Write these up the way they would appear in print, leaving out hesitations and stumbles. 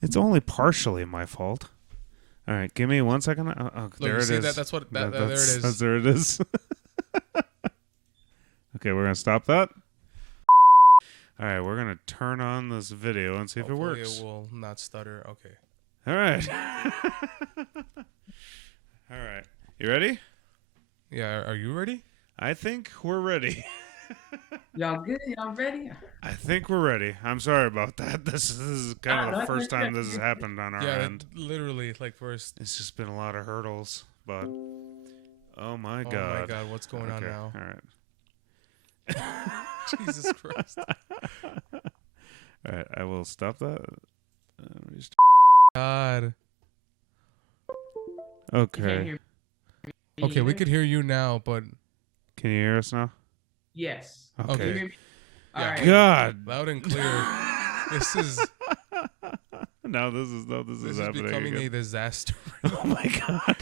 It's only partially my fault. All right, give me 1 second. Oh, Look, there you it see is. that's what there it That's is. there it is. Okay, we're gonna stop that. All right, we're gonna turn on this video and see if it Hopefully works. it will not stutter. Okay. All right. All right. You ready? Yeah, are you ready? I think we're ready. Y'all good? Y'all ready? I think we're ready. I'm sorry about that. This is kind of the No, first time this has happened on our Yeah, end. literally like first. It's just been a lot of hurdles, but oh my Oh god. my god, what's going on now? All right. Jesus Christ. All right, I will stop that. God. You can't Okay. hear me Okay, we either? could hear you now, but Can you hear us now? Yes. Okay. Can you hear me? All Yeah. right. God. loud and clear. This is No, this is happening becoming again. a disaster. Oh my god.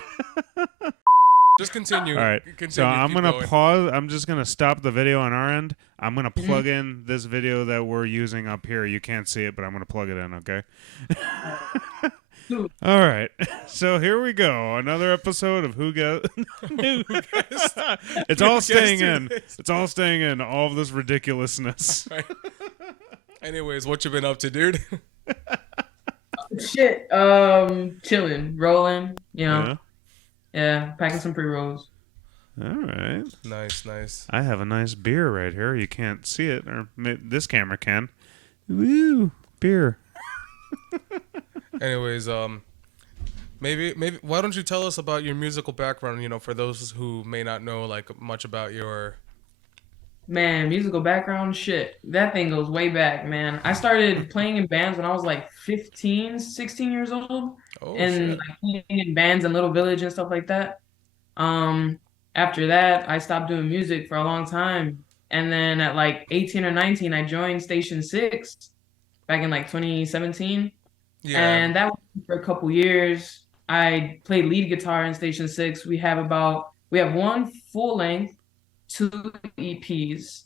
Just continue. All right. Continue. So I'm keep going to going. pause. I'm just going to stop the video on our end. I'm going to plug in this video that we're using up here. You can't see it, but I'm going to plug it in, okay? All right. So here we go. Another episode of Who Guessed. It's all staying in. It's all staying in. All of this ridiculousness. Right. Anyways, what you been up to, dude? Shit. Chilling, rolling. You know. Yeah. Packing some pre-rolls. All right. Nice. I have a nice beer right here. You can't see it, or this camera can. Woo, beer. Anyways, maybe why don't you tell us about your musical background? You know, for those who may not know like much about your. Man, musical background, shit. That thing goes way back, man. I started playing in bands when I was like 15, 16 years old. Oh And shit. like playing in bands in Little Village and stuff like that. After that, I stopped doing music for a long time. And then at like 18 or 19, I joined Station 6 back in like 2017. Yeah. And that was for a couple years. I played lead guitar in Station 6. We have one full length, 2 EPs,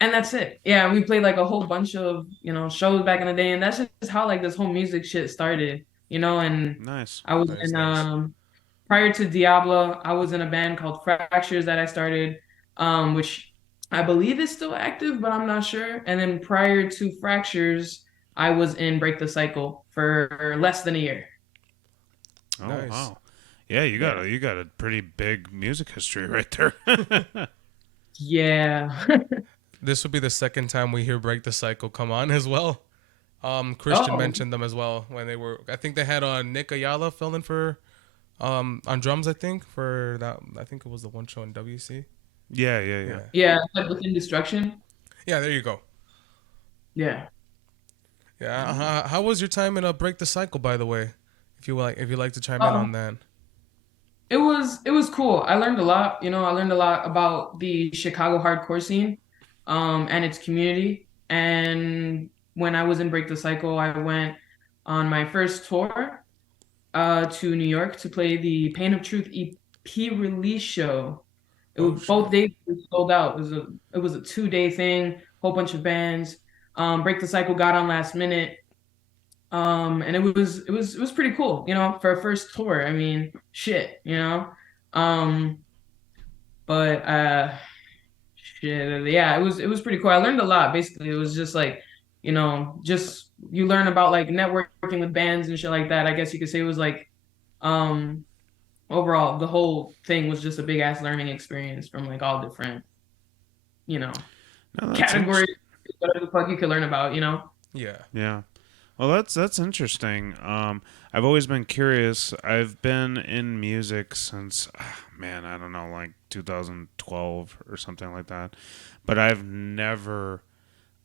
and that's it. Yeah, we played like a whole bunch of, shows back in the day, and that's just how like this whole music shit started, and Nice. I was Nice, in nice. prior to Diabla, I was in a band called Fractures that I started, which I believe is still active, but I'm not sure. And then prior to Fractures, I was in Break the Cycle for less than a year. Oh Nice. wow. Yeah, you got a pretty big music history right there. Yeah. This would be the second time we hear Break the Cycle come on as well. Christian Oh. mentioned them as well when they were. I think they had Nick Ayala filling for, on drums. I think for that. I think it was the one show in WC. Yeah. Yeah, like Within Destruction. Yeah, there you go. Yeah. Yeah. How was your time in Break the Cycle, by the way? If you like to chime in on that. It was cool. I learned a lot. I learned a lot about the Chicago hardcore scene, and its community. And when I was in Break the Cycle, I went on my first tour, to New York to play the Pain of Truth EP release show. Both days were sold out. It was a 2-day thing, whole bunch of bands. Break the Cycle got on last minute. And it was pretty cool, for a first tour. I mean, shit, Um, but shit, yeah, it was pretty cool. I learned a lot. Basically, it was just like, just you learn about like networking with bands and shit like that. I guess you could say it was like, um, overall, the whole thing was just a big ass learning experience from like all different, No, that's categories, whatever the fuck you could learn about, Yeah. Yeah. Well, that's interesting. I've always been curious. I've been in music since, man, I don't know, like 2012 or something like that. But I've never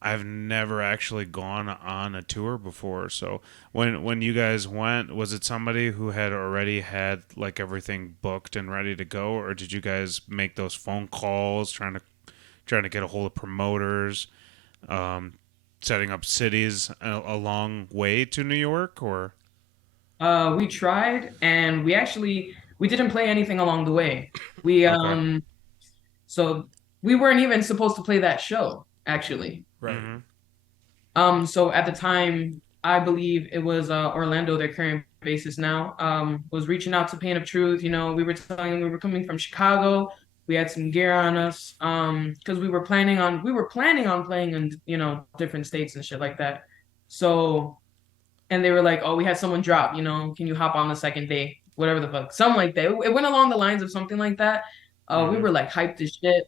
actually gone on a tour before. So when you guys went, was it somebody who had already had like everything booked and ready to go, or did you guys make those phone calls trying to get a hold of promoters? Setting up cities a long way to New York, or We tried, and we didn't play anything along the way. We Okay. so we weren't even supposed to play that show, actually. Right. Mm-hmm. So at the time, I believe it was Orlando, their current basis now, was reaching out to Pain of Truth. You know, we were telling them we were coming from Chicago. We had some gear on us, because we were planning on playing in, different states and shit like that. So, and they were like, "Oh, we had someone drop. Can you hop on the second day? Whatever the fuck, something like that." It went along the lines of something like that. We Mm-hmm. were like hyped as shit.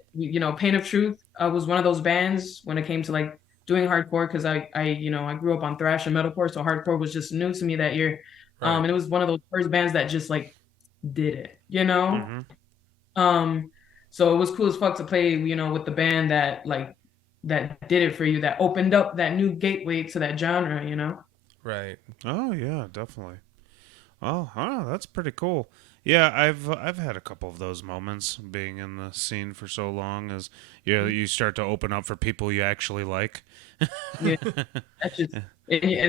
Pain of Truth was one of those bands when it came to like doing hardcore, because I grew up on thrash and metalcore, so hardcore was just new to me that year. Right. And it was one of those first bands that just like did it. Mm-hmm. Um, so it was cool as fuck to play, with the band that did it for you, that opened up that new gateway to that genre. Right. Oh yeah, definitely. Oh, huh, that's pretty cool. Yeah, I've had a couple of those moments being in the scene for so long as you start to open up for people you actually like. Yeah, that's just, and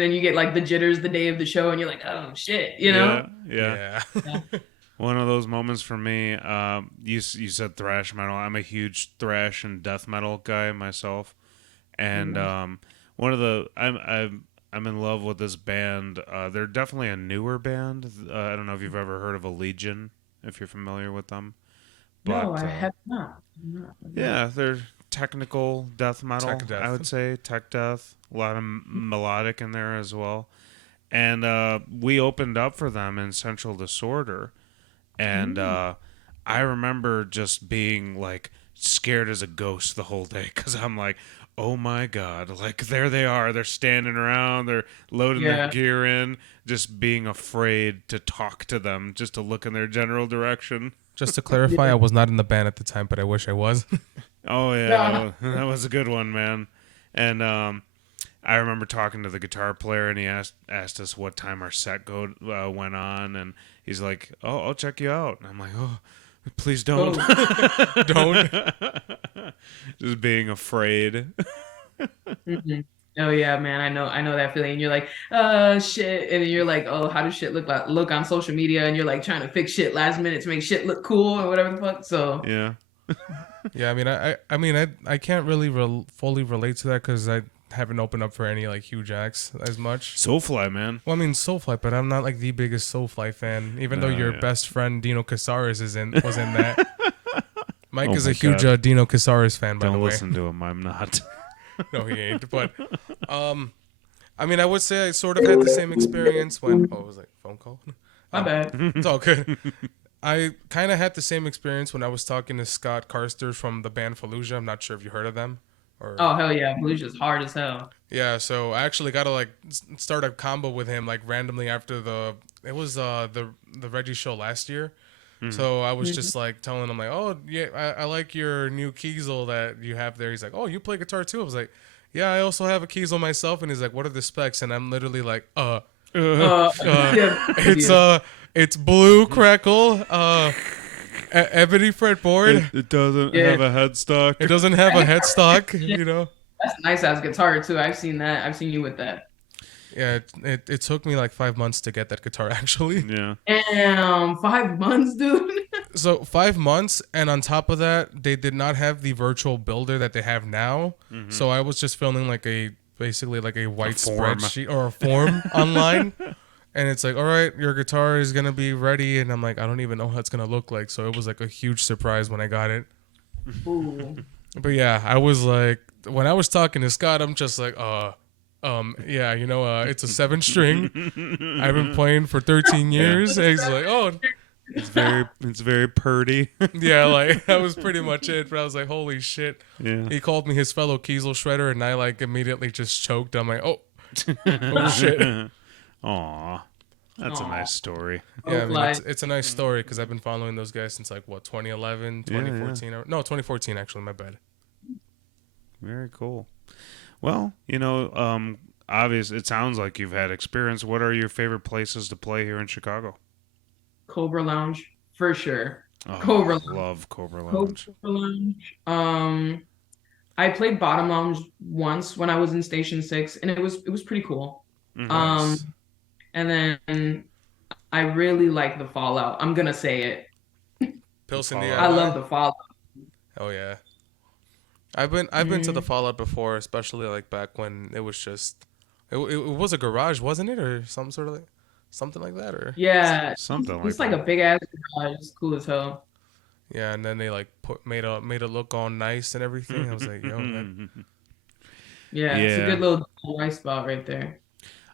then you get like the jitters the day of the show, and you're like, oh shit. Yeah, yeah. Yeah. Yeah. One of those moments for me. You said thrash metal. I'm a huge thrash and death metal guy myself, and Mhm. one of the I'm in love with this band. They're definitely a newer band. I don't know if you've ever heard of a Legion, if you're familiar with them, No, but I have not. I've not. yeah, they're technical death Tech metal. I death. would say tech death. A lot of melodic in there as well. And we opened up for them in Central Disorder, and Mm. I remember just being like scared as a ghost the whole day because I'm like, oh my god, like there they are, they're standing around, they're loading their Yeah. gear in, just being afraid to talk to them, just to look in their general direction. Just to clarify, Yeah. I was not in the band at the time, but I wish I was. Oh yeah, No, no. that was a good one, man. And I remember talking to the guitar player, and he asked us what time our set went on, and he's like, "Oh, I'll check you out." And I'm like, "Oh, please don't." Oh. Don't. Just being afraid. Mhm. Oh yeah, man. I know that feeling. You're like, shit, and then you're like, oh, how does shit look on social media? And you're like trying to fix shit last minute to make shit look cool or whatever the fuck. So Yeah. Yeah, I mean, I can't really fully relate to that because I haven't opened up for any like huge acts as much. Soulfly, man. Well, I mean, Soulfly, but I'm not like the biggest Soulfly fan. Even though your Yeah. best friend Dino Casares was in that. Mike Oh is my a huge God. Dino Casares fan, by the Don't way. listen to him. I'm not. No, he ain't. But I mean, I would say I sort of had the same experience when. Oh, it was like a phone call. my bad. It's all good. I kind of had the same experience when I was talking to Scott Carster from the band Fallujah. I'm not sure if you heard of them. Or Oh hell yeah, Blue's just hard as hell. yeah, so I actually got to like start a combo with him like randomly after it was the Reggie show last year. So I was just like telling him like, oh yeah, I like your new Kiesel that you have there. He's like, oh, you play guitar too? I was like, yeah, I also have a Kiesel myself. And he's like, what are the specs? And I'm literally like, Yeah, it's yeah. it's blue crackle, ebony fretboard. It doesn't Yeah. have a headstock. It doesn't have a headstock, you know. That's a nice ass guitar too. I've seen that. I've seen you with that. Yeah, it took me like 5 months to get that guitar actually. Yeah. Damn, 5 months, dude. So 5 months, and on top of that, they did not have the virtual builder that they have now. So I was just filling like basically like a white form. spreadsheet or a form online. And it's like, all right, your guitar is gonna be ready, and I'm like, I don't even know how it's gonna look like. So it was like a huge surprise when I got it. Ooh. But yeah, I was like, when I was talking to Scott, I'm just like, yeah, it's a 7 string. I've been playing for 13 years. And he's like, oh, It's very purdy. yeah, like that was pretty much it. But I was like, holy shit. Yeah. He called me his fellow Kiesel shredder, and I like immediately just choked. I'm like, oh shit. Aw. That's a Aw. nice story. Yeah, I mean, Fly. it's a nice story because I've been following those guys since like what 2011, Yeah, 2014. No, 2014 actually. My bad. Very cool. Well, obviously, it sounds like you've had experience. What are your favorite places to play here in Chicago? Cobra Lounge for sure. Oh, Cobra I Lounge. love Cobra Cobra Lounge. Lounge. I played Bottom Lounge once when I was in Station 6, and it was pretty cool. Mhm. Um, and then I really like the Fallout. I'm gonna say it. Pilsen Fallout. I DIY. love the Fallout. Oh yeah. I've been to the Fallout before, especially like back when it was just It was a garage, wasn't it, or some sort of something like that, or Yeah, Something like it's like that. a big ass garage. It's cool as hell. yeah. And then they like made it look all nice and everything. I was like, yo, that Yeah, it's a good Yeah. little white spot right there.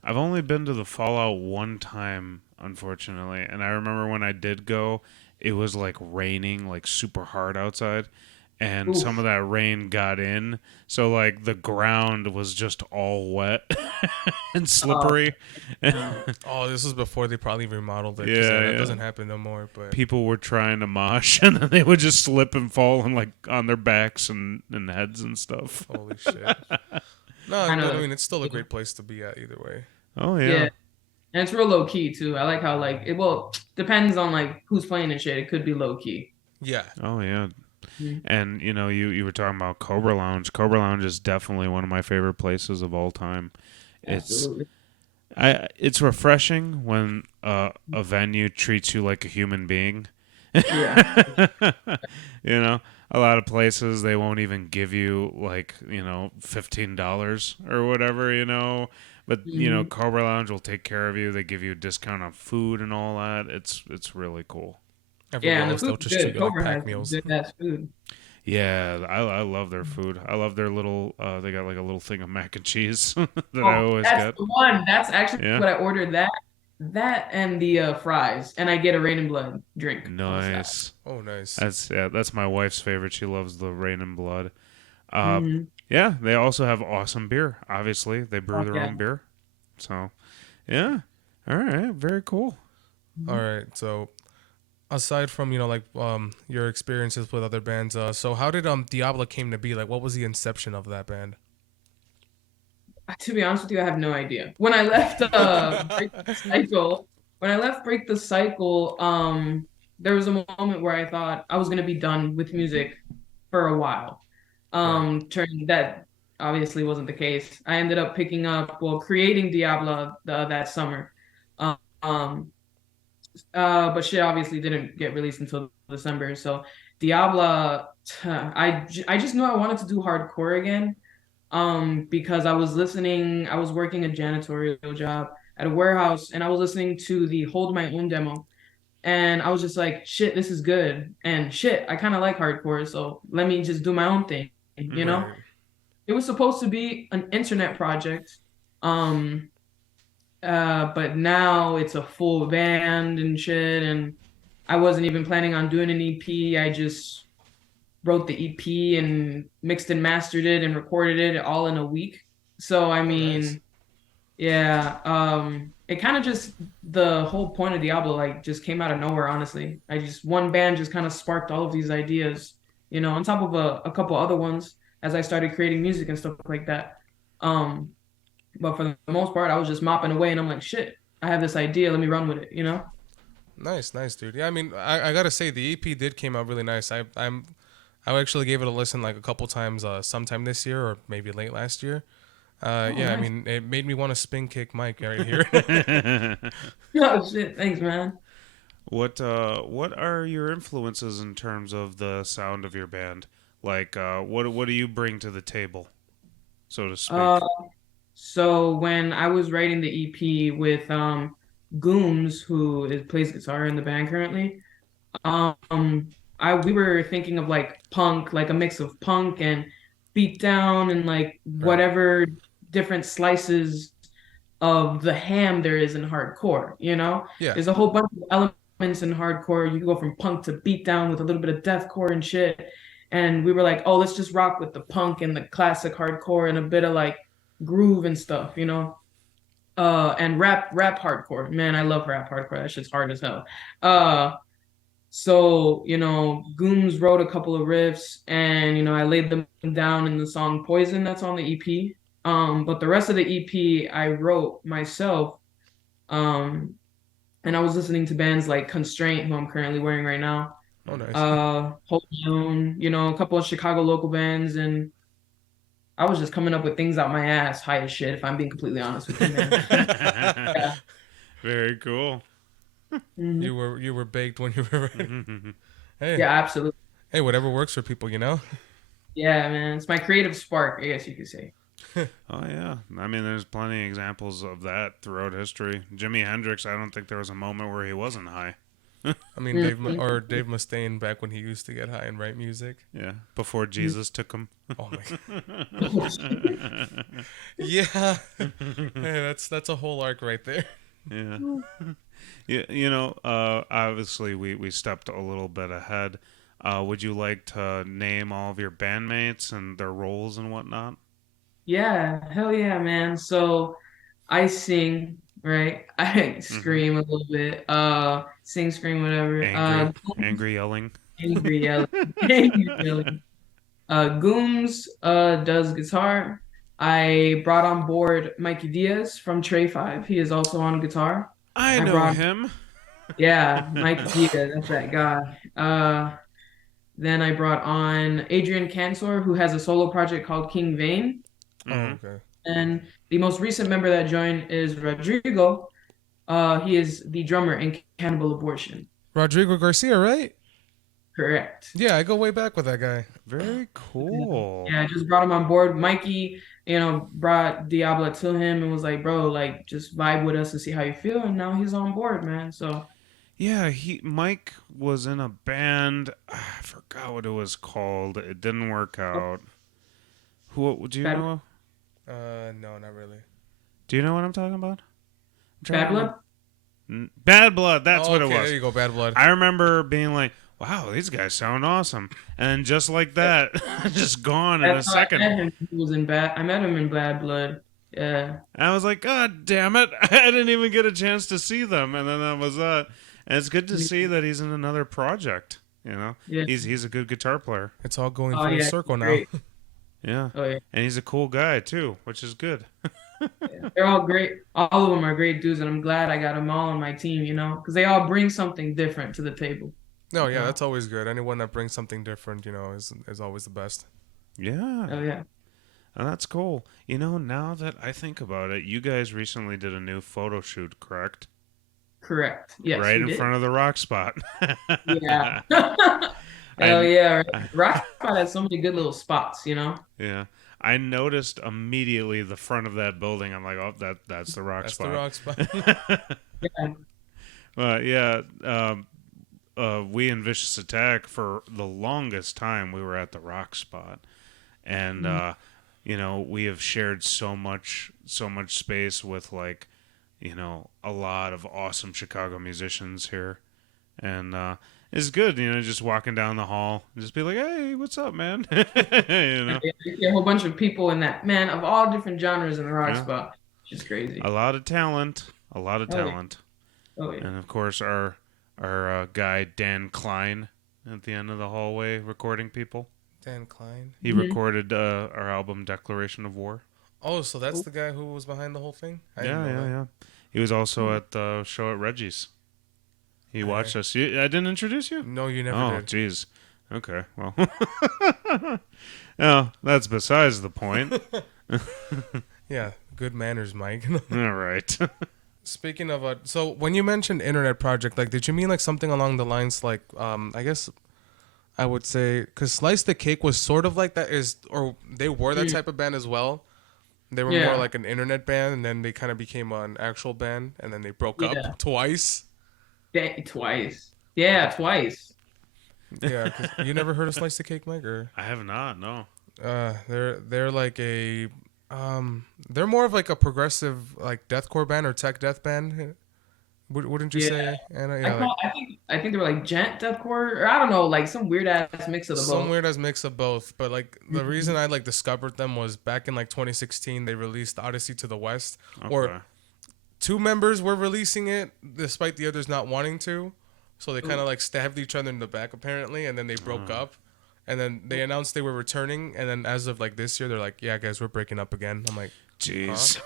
I've only been to the Fallout one time, unfortunately, and I remember when I did go, it was like raining like super hard outside, and some of Oof. that rain got in, so like the ground was just all wet and Oh, slippery. no. oh, this was before they probably remodeled it, because Yeah, that yeah. doesn't happen no more. But People were trying to mosh, and then they would just slip and fall and like on their backs and heads and stuff. holy shit. No, Kind but I of. mean, it's still a great place to be at either way. Oh yeah. Yeah, and it's real low key too. I like how like it well depends on like who's playing and shit. It could be low key. Yeah. Oh yeah. Mhm. And you were talking about Cobra Lounge. Cobra Lounge is definitely one of my favorite places of all time. It's Absolutely. it's refreshing when a venue treats you like a human being. Yeah. You know, a lot of places they won't even give you like, $15 or whatever, But Mhm. Cobra Lounge will take care of you. They give you a discount on food and all that. It's really cool. Yeah, Everywhere and the else, they'll food's just treat good. you like Cobra pack has meals. good ass food. Yeah, I love their food. I love their little. They got like a little thing of mac and cheese that I Oh, always that's get. the one. That's actually Yeah, what I ordered. That and the fries, and I get a Rain and Blood drink on the side. nice. Oh, nice. That's my wife's favorite. She loves the Rain and Blood. Uh, Hmm. yeah, they also have awesome beer. Obviously, they brew Oh their yeah. own beer. So yeah, all right, very cool. All Mhm. right. So aside from like your experiences with other bands, so how did Diabla came to be? Like, what was the inception of that band? To be honest with you, I have no idea. When I left Break the Cycle, there was a moment where I thought I was gonna be done with music for a while. Right. Turning that obviously wasn't the case. I ended up creating Diabla that summer. Um, but shit obviously didn't get released until December. So Diabla, I just knew I wanted to do hardcore again. Because I was working a janitorial job at a warehouse, and I was listening to the Hold My Own demo, and I was just like, shit, this is good, and shit, I kind of like hardcore, so let me just do my own thing. You know, Right. it was supposed to be an internet project, um, but now it's a full band and shit, and I wasn't even planning on doing an EP. I just wrote the EP and mixed and mastered it and recorded it all in a week. So I Oh, nice. mean, yeah, it kind of just the whole point of Diablo like just came out of nowhere, honestly. I just one band just kind of sparked all of these ideas, on top of a couple other ones as I started creating music and stuff like that. Um, but for the most part, I was just mopping away and I'm like, shit, I have this idea, let me run with it. Nice, nice, dude. Yeah, I mean, I gotta say the EP did came out really nice. I actually gave it a listen like a couple times, sometime this year or maybe late last year. Oh, Yeah, I nice. mean, it made me want to spin kick Mike right here. Oh shit, thanks, man. What are your influences in terms of the sound of your band? Like what do you bring to the table, so to Uh, speak? So when I was writing the EP with Gooms, plays guitar in the band currently, I we were thinking of like punk, like a mix of punk and beat down and like Right. whatever different slices of the ham there is in hardcore, Yeah. There's a whole bunch of elements in hardcore. You can go from punk to beat down with a little bit of deathcore and shit. And we were like, oh, let's just rock with the punk and the classic hardcore and a bit of like groove and stuff. And rap hardcore. Man, I love rap hardcore. That shit's hard as hell. Right. So, Gooms wrote a couple of riffs and, I laid them down in the song Poison that's on the EP. But the rest of the EP I wrote myself. Um, and I was listening to bands like Constraint, who I'm currently wearing right now. Oh, nice. Hold On, a couple of Chicago local bands, and I was just coming up with things out my ass, high as shit, if I'm being completely honest with you, man. Yeah. Very cool. Mhm. You were baked when you were. Hey, Yeah, absolutely. hey, whatever works for people, you know. Yeah, man. It's my creative spark, I guess you could say. Oh yeah, I mean, there's plenty of examples of that throughout history. Jimi Hendrix, I don't think there was a moment where he wasn't high. I mean, Mhm. Dave Mustaine back when he used to get high and write music. Yeah, before Jesus took him. Oh my. Yeah. Hey, that's a whole arc right there. Yeah. Obviously we stepped a little bit ahead. Would you like to name all of your bandmates and their roles and whatnot? Yeah, hell yeah, man. So I sing, right? I Mm-hmm. scream a little bit. Sing, scream, whatever. Angry, angry yelling. Angry yelling. Angry yelling. Gooms does guitar. I brought on board Mikey Diaz from Trey 5. He is also on guitar. I I know brought, him. yeah, Mikey Diaz, that's that guy. Then I brought on Adrian Cansor, who has a solo project called King Vane. Oh, Mm-hmm. okay. And the most recent member that joined is Rodrigo. He is the drummer in Cannibal Abortion. Rodrigo Garcia, right? Correct. Yeah, I go way back with that guy. Very cool. Yeah, I just brought him on board. Mikey, brought Diabla to him and was like, bro, like just vibe with us and see how you feel. And now he's on board, man. So Yeah, he Mike was in a band. I forgot what it was called. It didn't work out. Who do you bad know? No, not really. Do you know what I'm talking about? I'm trying to bad remember. blood? Bad Blood. That's Oh, what it okay, there was. you go, Bad Blood. I remember being like, "Wow, these guys sound awesome," and just like that, just gone in a That's how I second. met him. He was in bad. I met him in Bad Blood. Yeah. And I was like, "God damn it! I didn't even get a chance to see them," and then that was that. And it's good to see that he's in another project. You know, Yeah. he's a good guitar player. It's all going Oh full yeah. circle now. Great. Yeah, Oh yeah. and he's a cool guy too, which is good. Yeah. They're all great. All of them are great dudes, and I'm glad I got them all on my team. Because they all bring something different to the table. No, You yeah, know. that's always good. Anyone that brings something different, is always the best. Yeah, Oh yeah. and that's cool. Now that I think about it, you guys recently did a new photo shoot, correct? Correct. Yes, Right we in did. front of the rock spot. Yeah. Hell I, yeah. Right. Rockspot has so many good little spots. yeah, I noticed immediately the front of that building. I'm like, oh, that's the rock That's the spot. rock spot. Yeah. Yeah, we in Vicious Attack for the longest time we were at the rock spot, and Mhm. we have shared so much space with like a lot of awesome Chicago musicians here, and it's good, just walking down the hall, and just be like, hey, what's up, man? You see a whole bunch of people in that, man, of all different genres in the rock Yeah, spot. Which is a crazy. lot of talent, a lot of Oh yeah. talent, Oh yeah. and of course our guy Dan Klein at the end of the hallway recording people. Dan Klein. He Mhm. recorded our album Declaration of War. Oh, so that's Cool. the guy who was behind the whole thing? I didn't Yeah, know yeah, that. yeah. He was also at the show at Reggie's. He watched us. I didn't introduce you? No, you never Oh, did. jeez. Okay, well. Oh, that's besides the point. Yeah, good manners, Mike. All right. Speaking of so when you mentioned internet project, like, did you mean like something along the lines like, I guess I would say, because Slice the Cake was sort of like that, or they were that Mm. type of band as well. They were more Yeah. like an internet band, and then they kind of became an actual band, and then they broke Yeah. up twice. Twice. Yeah, twice. Yeah, 'cause you never heard of Slice the Cake, Mike, or I have not, no. they're like they're more of like a progressive like deathcore band or tech death band. Wouldn't you Yeah. say, Anna? I Yeah, like call I think they were like gent deathcore, or I don't know, like some weird ass mix of the some both. weird as mix of both. But like the reason Mhm. I like discovered them was back in like 2016. They released Odyssey to the West, Okay. or two members were releasing it despite the others not wanting to. So they kind of Ooh. like stabbed each other in the back apparently, and then they broke Uh, up. And then they announced they were returning, and then as of like this year, they're like, "Yeah, guys, we're breaking up again." I'm like, "Huh?" Jeez.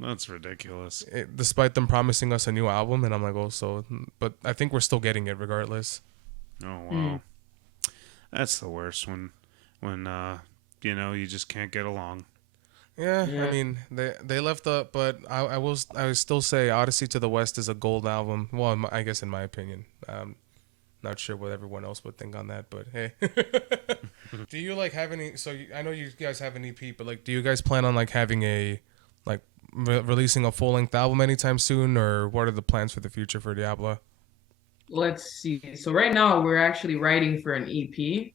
That's ridiculous. Despite them promising us a new album, and I'm like, "Oh, so," but I think we're still getting it regardless. Oh, Mm. wow. That's the worst when you just can't get along. Yeah, I Yeah. mean, they left the, but I will still say Odyssey to the West is a gold album. Well, I guess in my opinion, Not sure what everyone else would think on that, but hey. Do you like have any? So I know you guys have an EP, but like, do you guys plan on like having a like releasing a full length album anytime soon, or what are the plans for the future for Diabla? Let's see. So right now we're actually writing for an EP.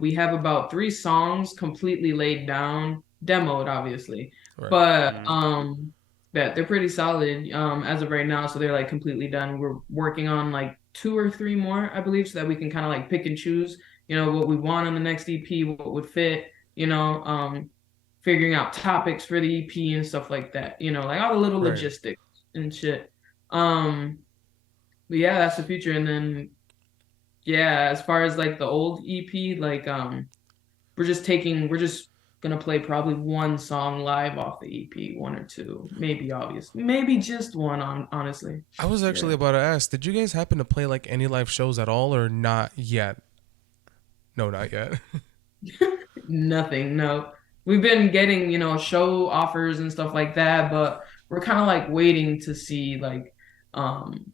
We have about 3 songs completely laid down, demoed obviously, Right. but Mm. that they're pretty solid as of right now. So they're like completely done. We're working on like 2 or 3 more, I believe, so that we can kind of like pick and choose, what we want on the next EP, what would fit, figuring out topics for the EP and stuff like that. Like all the little Right. logistics and shit. Um, but yeah, that's the future. And then yeah, as far as like the old EP, like we're just gonna play probably 1 song live off the EP, 1 or 2, maybe obvious, maybe just one honestly. I was Yeah. actually about to ask, did you guys happen to play like any live shows at all, or not yet? No, not yet. Nothing, no. We've been getting, show offers and stuff like that, but we're kind of like waiting to see like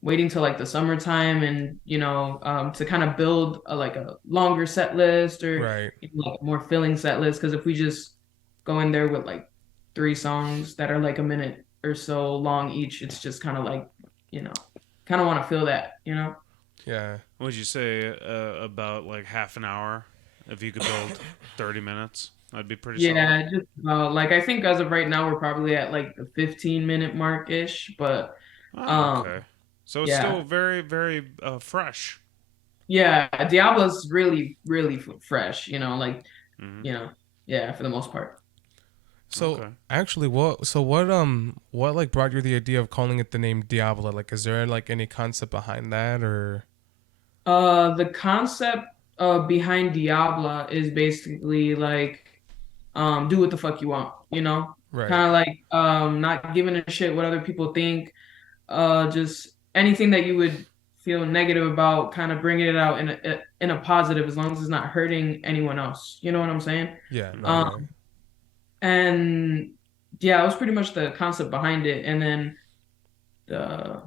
waiting till like the summertime and to kind of build like a longer set list or Right. like a more filling set list because if we just go in there with like 3 songs that are like a minute or so long each, it's just kind of like, you know, kind of want to feel that. Yeah. What would you say about like half an hour? If you could build 30 minutes, that'd be pretty solid. Yeah, just like I think as of right now we're probably at like the 15-minute mark ish, but Oh, um okay. So it's yeah. still very, very fresh. Yeah, Diablo's really really fresh, like, Hmm. you know, yeah, for the most part. So Okay. actually, what like brought you the idea of calling it the name Diablo? Like, is there like any concept behind that, or? The concept behind Diabla is basically like do what the fuck you want. Right. Kind of like not giving a shit what other people think. Just anything that you would feel negative about, kind of bringing it out in a positive, as long as it's not hurting anyone else. You know what I'm saying? Yeah. No. Hmm. Um, Right. and yeah, it was pretty much the concept behind it, and then the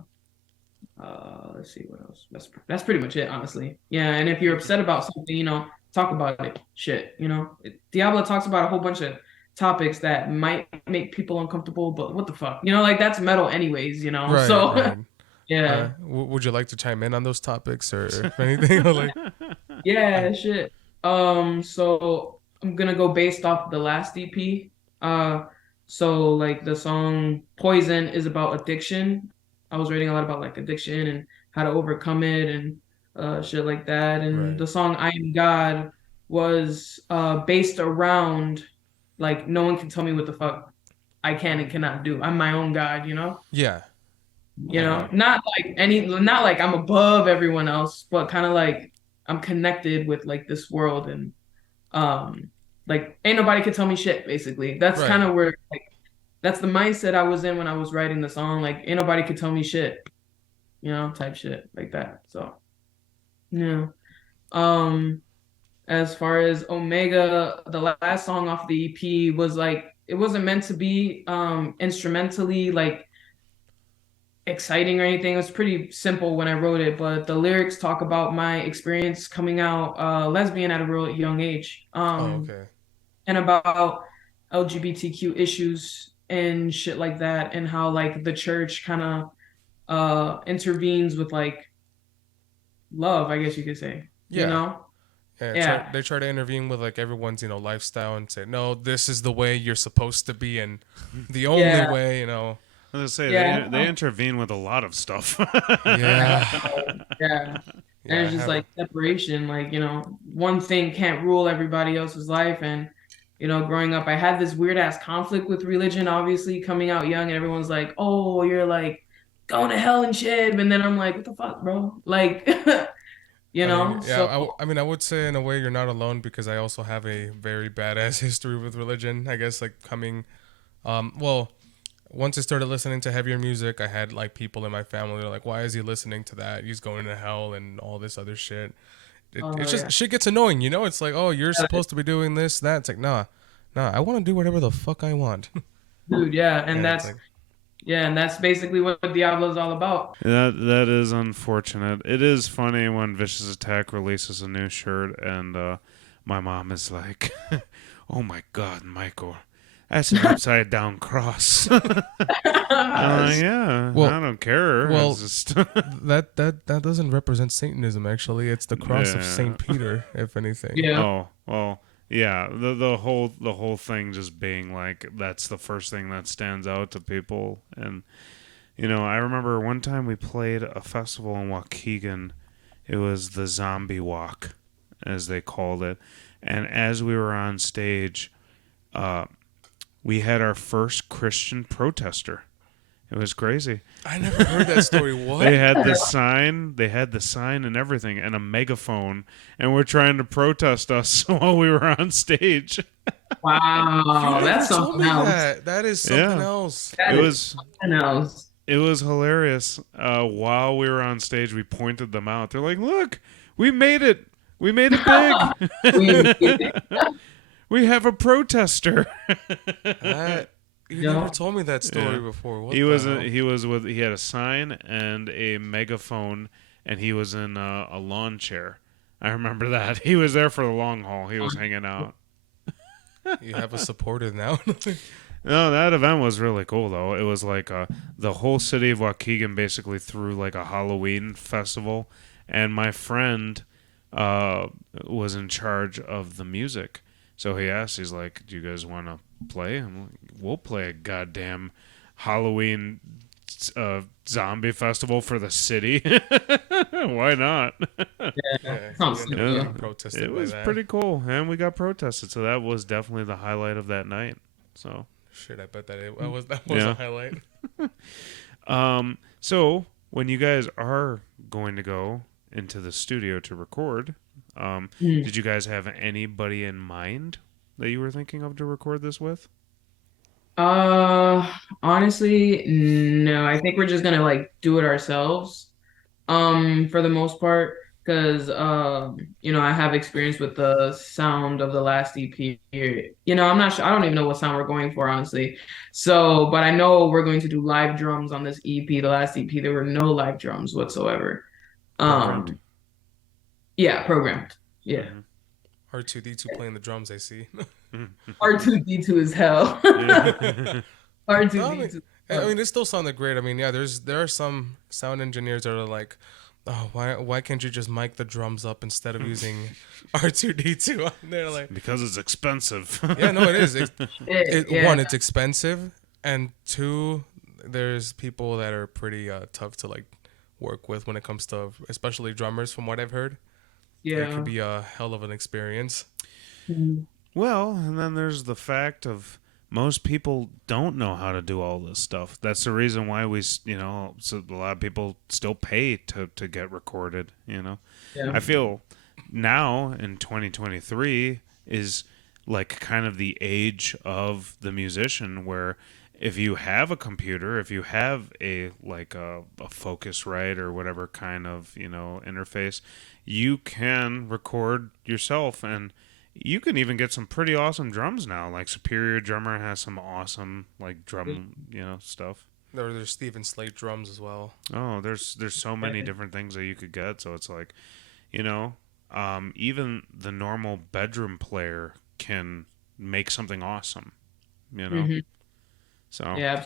let's see what else. That's pretty much it, honestly. Yeah, and if you're upset about something, talk about it. Shit, Diablo talks about a whole bunch of topics that might make people uncomfortable, but what the fuck, like that's metal, anyways. Right. So Right. yeah, Would you like to chime in on those topics or anything? Or like, yeah, shit. So I'm gonna go based off the last EP. So like the song "Poison" is about addiction. I was reading a lot about like addiction and how to overcome it and shit like that. And right. the song "I Am God" was based around like no one can tell me what the fuck I can and cannot do. I'm my own God. Yeah. Hmm. Not like I'm above everyone else, but kind of like I'm connected with like this world and um like ain't nobody can tell me shit basically. That's kind Right. of where like that's the mindset I was in when I was writing the song. Like ain't nobody could tell me shit, type shit like that. So yeah. Um as far as Omega, the last song off the EP was like it wasn't meant to be instrumentally like exciting or anything. It was pretty simple when I wrote it, but the lyrics talk about my experience coming out lesbian at a real young age, Oh, okay. and about LGBTQ issues and shit like that, and how like the church kind of intervenes with like love, I guess you could say. You Yeah. know? Yeah. Yeah. They try to intervene with like everyone's lifestyle and say, no, this is the way you're supposed to be and the only Yeah. way. I was gonna say Yeah. they intervene with a lot of stuff. Yeah. Yeah. And Yeah. I it's just have. like separation, like, one thing can't rule everybody else's life. And, growing up, I had this weird ass conflict with religion, obviously, coming out young, and everyone's like, oh, you're like going to hell and shit. And then I'm like, what the fuck, bro? Like, I mean, yeah. so I mean, I would say in a way you're not alone because I also have a very badass history with religion. I guess like coming, well, once I started listening to heavier music, I had like people in my family that are like, "Why is he listening to that? He's going to hell and all this other shit." It's just yeah. shit gets annoying. It's like, "Oh, you're Yeah, supposed to be doing this, that." It's like, nah, nah. I want to do whatever the fuck I want. dude, yeah. And And it's that's like, Yeah, and that's basically what Diablo is all about. That is unfortunate. It is funny when Vicious Attack releases a new shirt, and my mom is like, "Oh my God, Michael, that's an upside down cross." Yeah, I Well, don't care. It's well, just that doesn't represent Satanism. Actually, it's the cross of yeah. Saint Peter, if anything. Yeah. Oh well, yeah. The whole thing just being like that's the first thing that stands out to people, and I remember one time we played a festival in Waukegan. It was the Zombie Walk, as they called it, and as we were on stage, uh, we had our first Christian protester. It was crazy. I never heard that story. What? They had the sign. They had the sign and everything, and a megaphone, and we're trying to protest us while we were on stage. You Wow, never that's told something me else. that. That is something Yeah, else. it That is was. something else. It was hilarious. While we were on stage, we pointed them out. They're like, "Look, we made it. We made it big. We, We have a protester." That you never yeah. told me that story Yeah. before. What He the was hell? he had a sign and a megaphone, and he was in a lawn chair. I remember that. He was there for the long haul. He was hanging out. You have a supporter now. No, that event was really cool though. It was like the whole city of Waukegan basically threw like a Halloween festival, and my friend uh, was in charge of the music. So he asked, he's like, "Do you guys want to play?" I'm like, "We'll play a goddamn Halloween zombie festival for the city. Why not?" Yeah. Yeah, you Sounds end up silly. Yeah, getting protested it by was that. pretty cool, and we got protested. So that was definitely the highlight of that night. So. Shit, I bet that was a Yeah. highlight. So when you guys are going to go into the studio to record, Mm. did you guys have anybody in mind that you were thinking of to record this with? Uh, Honestly, no. I think we're just gonna like do it ourselves. For the most part, because I have experience with the sound of the last EP. I'm not sure. I don't even know what sound we're going for, honestly. So, but I know we're going to do live drums on this EP. The last EP, there were no live drums whatsoever. Programmed. Um, yeah, programmed. Yeah. Hmm. R2D2 playing the drums. I see. R2D2 is hell. Yeah. No, I mean, R2D2. it still sounded great. I mean, yeah, there are some sound engineers that are like, oh, why can't you just mic the drums up instead of using R2D2 on there? Like, Because it's expensive. yeah, no, it is. Yeah. One, it's expensive, and two, there's people that are pretty tough to like work with when it comes to, especially drummers. From what I've heard, it Yeah. could be a hell of an experience. Mhm. Well, and then there's the fact of most people don't know how to do all this stuff. That's the reason why so a lot of people still pay to get recorded. Yeah. I feel now in 2023 is like kind of the age of the musician where if you have a computer, if you have a Focusrite or whatever kind of, interface, you can record yourself, and you can even get some pretty awesome drums now. Like Superior Drummer has some awesome like drum, stuff. There's Steven Slate drums as well. Oh, there's so many different things that you could get. So it's like, you know, even the normal bedroom player can make something awesome. You know, Mhm. so Yeah.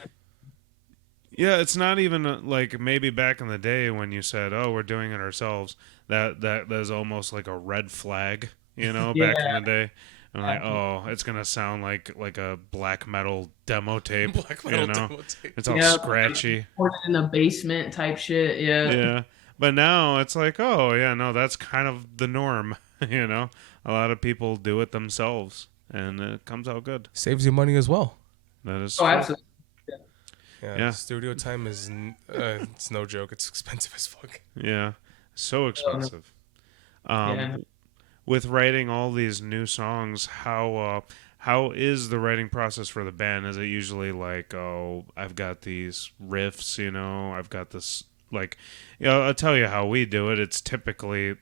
yeah, it's not even like maybe back in the day when you said, "Oh, we're doing it ourselves." That is almost like a red flag. Back in Yeah. the day. I'm like, oh, it's gonna sound like a black metal demo tape. Black metal demo tape. It's all Yeah. scratchy. Recorded in the basement type shit. Yeah. Yeah. But now it's like, oh, yeah, no, that's kind of the norm. A lot of people do it themselves, and it comes out good. Saves you money as well. That is Oh, true. absolutely. Yeah. Studio time is it's no joke. It's expensive as fuck. Yeah. So expensive. Yeah. With writing all these new songs, how is the writing process for the band? Is it usually like, oh, I've got these riffs, I've got this like, I'll tell you how we do it. It's typically,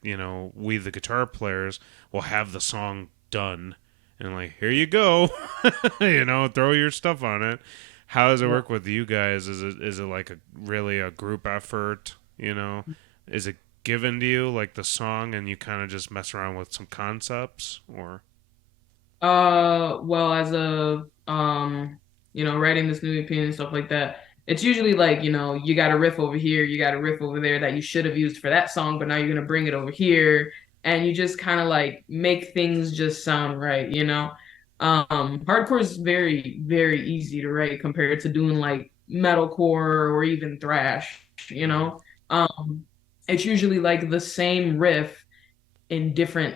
we the guitar players will have the song done and like, here you go, throw your stuff on it. how does it work with you guys? Is it like a really a group effort? Is it given to you like the song, and you kind of just mess around with some concepts, or? Well, as a writing this new EP and stuff like that, it's usually like, you got a riff over here, you got a riff over there that you should have used for that song, but now you're gonna bring it over here, and you just kind of like make things just sound right. Hardcore is very, very easy to write compared to doing like metalcore or. You Mm. know. Um, it's usually like the same riff in different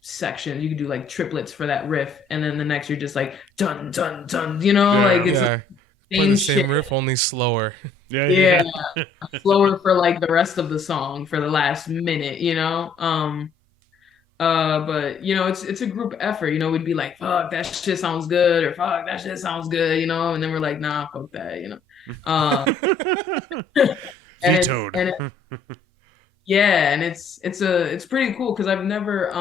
sections. You could do like triplets for that riff, and then the next you're just like dun dun dun. Like Yeah. it's the Yeah, play the same shit. same riff only slower. Yeah, Yeah, yeah. slower for like the rest of the song for the last minute. But it's a group effort. We'd be like, fuck, that shit sounds good, or fuck, that shit sounds good. And then we're like, nah, fuck that. Uh, and it's Vetoed. and Yeah, and it's pretty cool because I've never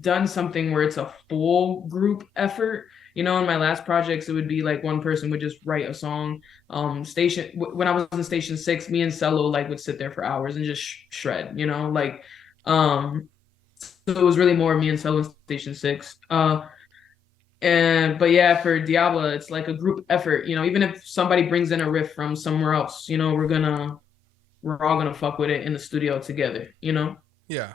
done something where it's a full group effort. In my last projects, it would be like one person would just write a song. When I was in Station 6, me and Cello like would sit there for hours and just shred. Um, so it was really more me and Cello in Station 6. But yeah, for Diabla, it's like a group effort. Even if somebody brings in a riff from somewhere else, we're all gonna fuck with it in the studio together. Yeah.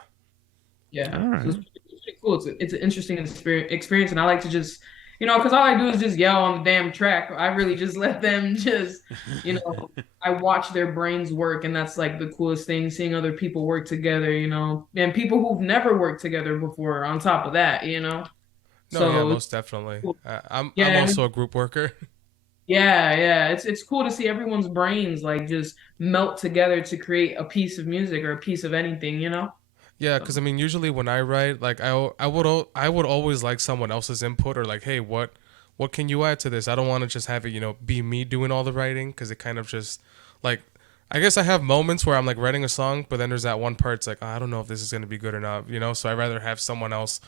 Yeah. All So right. it's pretty cool. It's an interesting experience, and I like to just, because all I do is just yell on the damn track. I really just let them just, you know, I watch their brains work, and that's like the coolest thing, seeing other people work together, and people who've never worked together before on top of that. No, yeah, So it's most definitely. cool. I'm Yeah, also a group worker. yeah. It's cool to see everyone's brains like just melt together to create a piece of music or a piece of anything. Yeah, So because I mean, usually when I write, like I would always like someone else's input, or like, hey, what can you add to this? I don't want to just have it, be me doing all the writing, because it kind of just like, I guess I have moments where I'm like writing a song, but then there's that one part. It's like, oh, I don't know if this is gonna be good or not. So I rather have someone else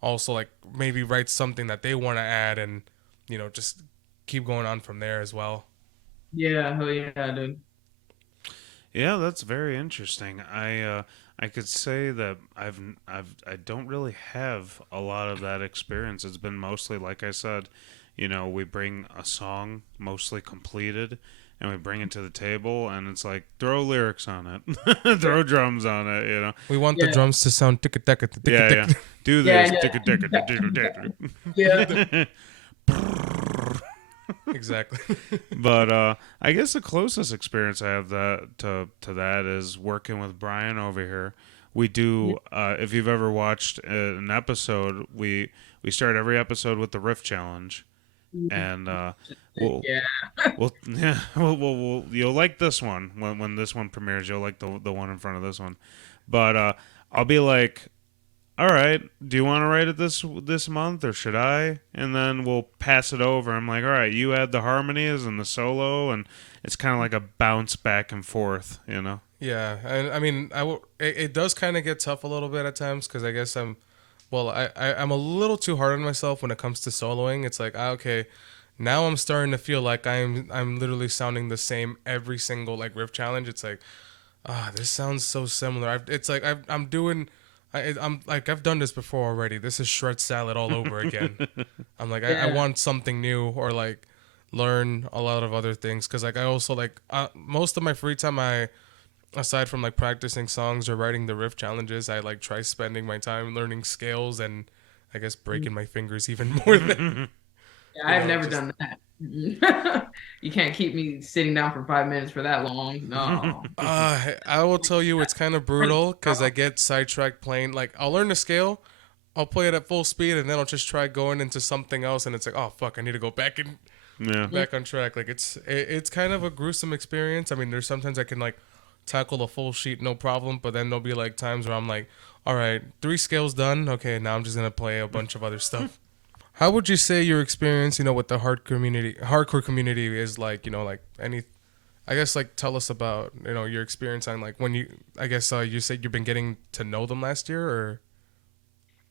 also like maybe write something that they want to add, and just keep going on from there as well. yeah, hell yeah, dude. Yeah, that's very interesting. I could say that I don't really have a lot of that experience. It's been mostly like I said, we bring a song mostly completed, and we bring it to the table, and it's like throw lyrics on it, Yeah, throw drums on it. We want the yeah, drums to sound ticka ticka ticka Yeah, yeah. ticka. Do this. yeah, yeah. Exactly. But I guess the closest experience I have to that is working with Brian over here. We do. If you've ever watched an episode, we start every episode with the riff challenge, and we'll Yeah. yeah you'll like this one when this one premieres. You'll like the one in front of this one, but I'll be like, all right, do you want to write it this month or should I? And then we'll pass it over. I'm like, all right, you add the harmonies and the solo, and it's kind of like a bounce back and forth. Yeah, and I mean, it does kind of get tough a little bit at times because I guess well, I'm a little too hard on myself when it comes to soloing. It's like, okay, now I'm starting to feel like I'm literally sounding the same every single like riff challenge. It's like, this sounds so similar. It's like I'm doing. I'm like I've done this before already. This is shred salad all over again. I'm like I Yeah. want something new or like learn a lot of other things because like I also like most of my free time I aside from like practicing songs or writing the riff challenges I like try spending my time learning scales and I guess breaking my fingers even more than Yeah, I've never just done that. You can't keep me sitting down for 5 minutes for that long. No. I will tell you it's kind of brutal because I get sidetracked playing like I'll learn the scale. I'll play it at full speed and then I'll just try going into something else and it's like oh fuck I need to go back and Yeah. back on track. Like it's kind of a gruesome experience. I mean, there's sometimes I can like tackle the full sheet no problem, but then there'll be like times where I'm like, all right, 3 scales done. Okay, now I'm just gonna play a bunch of other stuff. How would you say your experience, with the hardcore community is like, like any, I guess like tell us about, your experience on like when you, I guess you said you've been getting to know them last year or.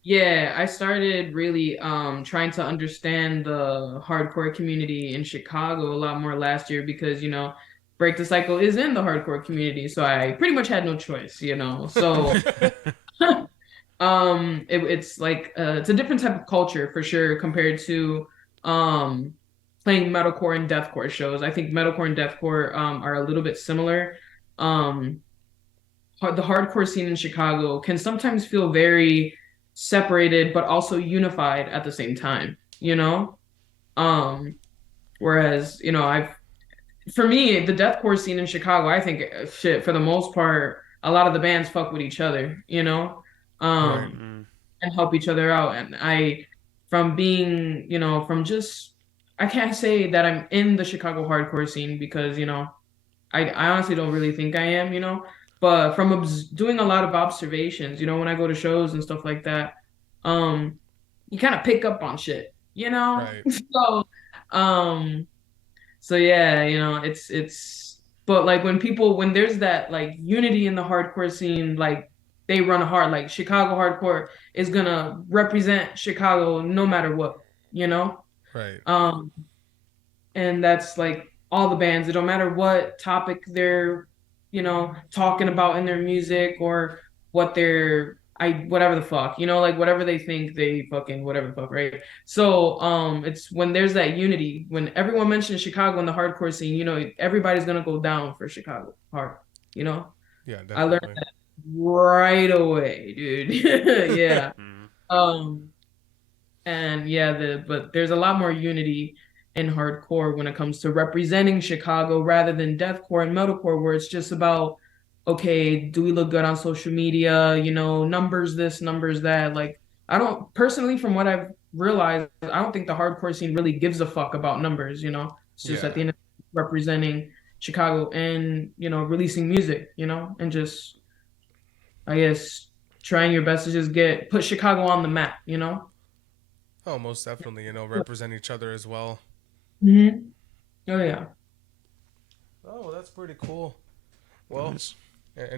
Yeah, I started really trying to understand the hardcore community in Chicago a lot more last year because, Break the Cycle is in the hardcore community, so I pretty much had no choice. So it's like it's a different type of culture for sure compared to um playing metalcore and deathcore shows. I think metalcore and deathcore are a little bit similar. Um the hardcore scene in Chicago can sometimes feel very separated but also unified at the same time. Um whereas, I've for me, the deathcore scene in Chicago, I think shit for the most part, a lot of the bands fuck with each other. Right. Um Mm, and help each other out. And from being, from just, I can't say that I'm in the Chicago hardcore scene because, I honestly don't really think I am. But from doing a lot of observations, when I go to shows and stuff like that, um, you kind of pick up on shit. Right. So, um, so yeah, but like when there's that like unity in the hardcore scene, like they run hard, like Chicago hardcore is gonna represent Chicago no matter what, you know? Right. Um, and that's like all the bands, it don't matter what topic they're, talking about in their music or what they're whatever the fuck, like whatever they think they fucking whatever the fuck, right? So it's when there's that unity, when everyone mentions Chicago in the hardcore scene, everybody's gonna go down for Chicago hard, you know? Yeah, I learned definitely. that right away, dude. Yeah. mm, Um and yeah, but there's a lot more unity in hardcore when it comes to representing Chicago rather than deathcore and metalcore, where it's just about, okay, do we look good on social media? Numbers this, numbers that. Like, I don't personally, from what I've realized, I don't think the hardcore scene really gives a fuck about numbers. It's just at Yeah. the end of representing Chicago and, releasing music, and just, I guess, trying your best to just put Chicago on the map. Oh, most definitely. Represent each other as well. Hmm. Oh yeah. Oh, well, that's pretty cool. Well, nice.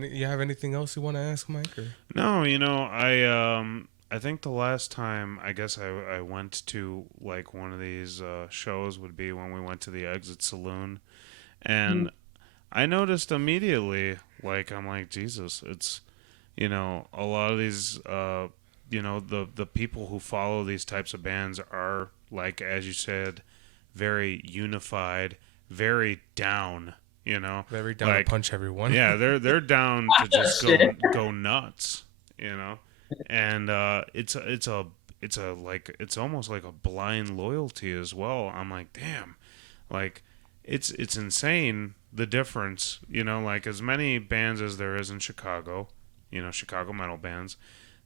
you have anything else you want to ask, Mike? Or No, I think the last time I guess I went to like one of these shows would be when we went to the Exit Saloon, and I noticed immediately, like I'm like Jesus, it's a lot of these the people who follow these types of bands are, like as you said, very unified, very down, you know, very down to like punch everyone. yeah, they're down to just Shit. go nuts, you know, and it's a like it's almost like a blind loyalty as well. I'm like, damn, like it's insane the difference, like as many bands as there is in Chicago, Chicago metal bands,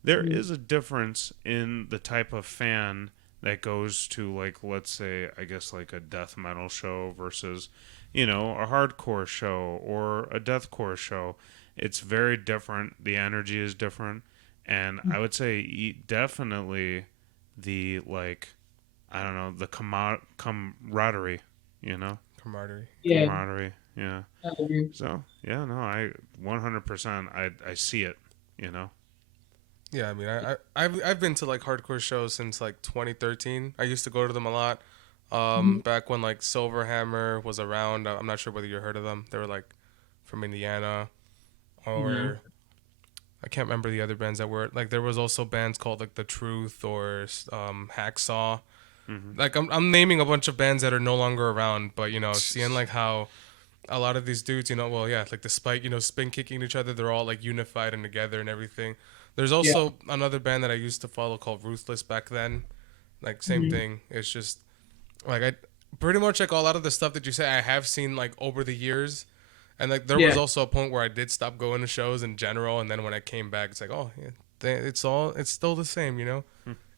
there is a difference in the type of fan that goes to, like, let's say, I guess like a death metal show versus a hardcore show or a deathcore show. It's very different. The energy is different, and I would say definitely the, like, I don't know, the camaraderie, you know, Camaraderie. Yeah. camaraderie. Yeah. I agree. So yeah, no, I 100%. I see it. You know. Yeah, I mean, I've been to like hardcore shows since like 2013. I used to go to them a lot. Mhm. Back when like Silverhammer was around. I'm not sure whether you heard of them. They were like from Indiana, No. or I can't remember the other bands that were like. There was also bands called like The Truth or Hacksaw. Hmm. Like I'm naming a bunch of bands that are no longer around, but seeing like how a lot of these dudes, well, yeah, like despite spin kicking each other, they're all like unified and together and everything. There's Yeah. also another band that I used to follow called Ruthless back then. Like same Mhm. thing. It's just like I pretty much like a lot of the stuff that you say I have seen like over the years, and like there was Yeah. also a point where I did stop going to shows in general, and then when I came back, it's like, oh, yeah, it's still the same.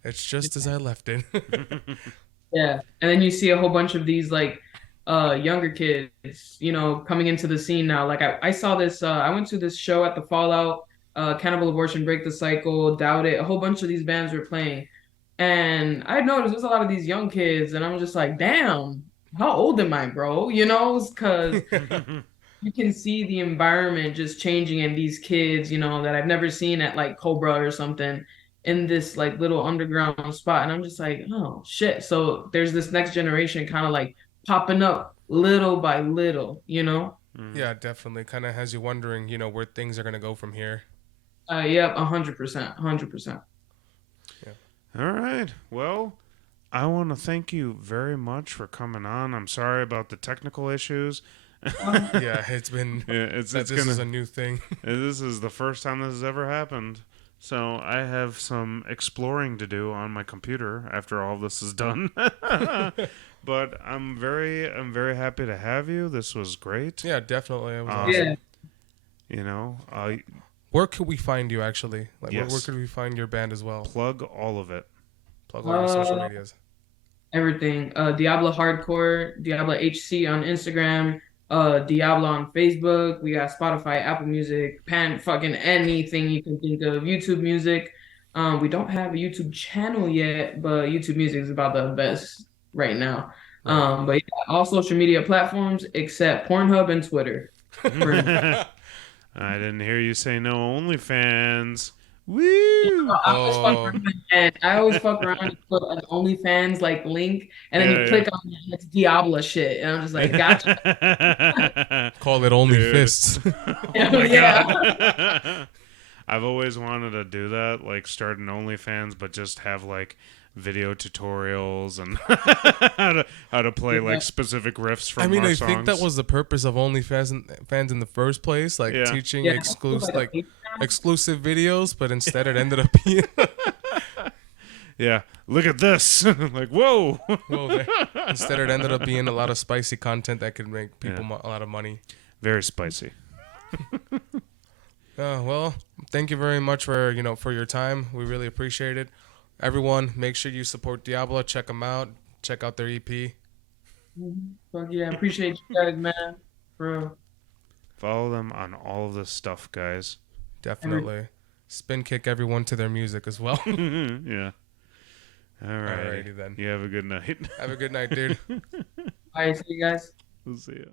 It's just as I left it. Yeah. And then you see a whole bunch of these like younger kids, coming into the scene now. Like I saw this I went to this show at the Fallout, Cannibal Abortion, Break the Cycle, Doubt It, a whole bunch of these bands were playing. And I noticed there's a lot of these young kids, and I'm just like, damn, how old am I, bro? Because you can see the environment just changing in these kids, that I've never seen at like Cobra or something. in this like little underground spot, and I'm just like, oh shit. So there's this next generation kind of like popping up little by little, you know? Mm. Yeah, definitely. Kind of has you wondering, where things are gonna go from here. Yep, 100%, 100%. Yeah. All right. Well, I want to thank you very much for coming on. I'm sorry about the technical issues. Yeah, it's been Yeah, it's that it's this gonna. is a new thing. This is the first time this has ever happened. So I have some exploring to do on my computer after all this is done. But I'm very happy to have you. This was great. Yeah, definitely. It was Yeah. awesome. You know, Where could we find you actually? Like, where yes, could we find your band as well? plug all of it. Plug all your social Uh, medias. Everything. Diabla Hardcore, Diabla HC on Instagram, Diabla on Facebook. We got Spotify, Apple Music, pan fucking anything you can think of. YouTube Music. We don't have a YouTube channel yet, but YouTube Music is about the best right now. Right. But yeah, all social media platforms except Pornhub and Twitter. For I didn't hear you say no OnlyFans. Woo! I always fuck Oh, around and I always fuck around and put an OnlyFans like link, and then you Yeah, click on it, and it's Diabla shit, and I'm just like, gotcha. yeah. call it only Dude. fists. Oh my Yeah. god. I've always wanted to do that, like start an OnlyFans, but just have like video tutorials and how to play like specific riffs from I mean, our I songs. think that was the purpose of fans in the first place, like Yeah. teaching Yeah. exclusive videos, but instead it ended up being Yeah, look at this. Like, whoa. instead it ended up being a lot of spicy content that could make people Yeah. a lot of money. Very spicy. Well, thank you very much for for your time. We really appreciate it. Everyone, make sure you support Diablo. Check them out. Check out their EP. Fuck yeah, appreciate you guys, man. For real. Follow them on all of this stuff, guys. Definitely. Spin kick everyone to their music as well. Yeah. All right. Alrighty then. You have a good night. Have a good night, dude. All right, see you guys. We'll see you.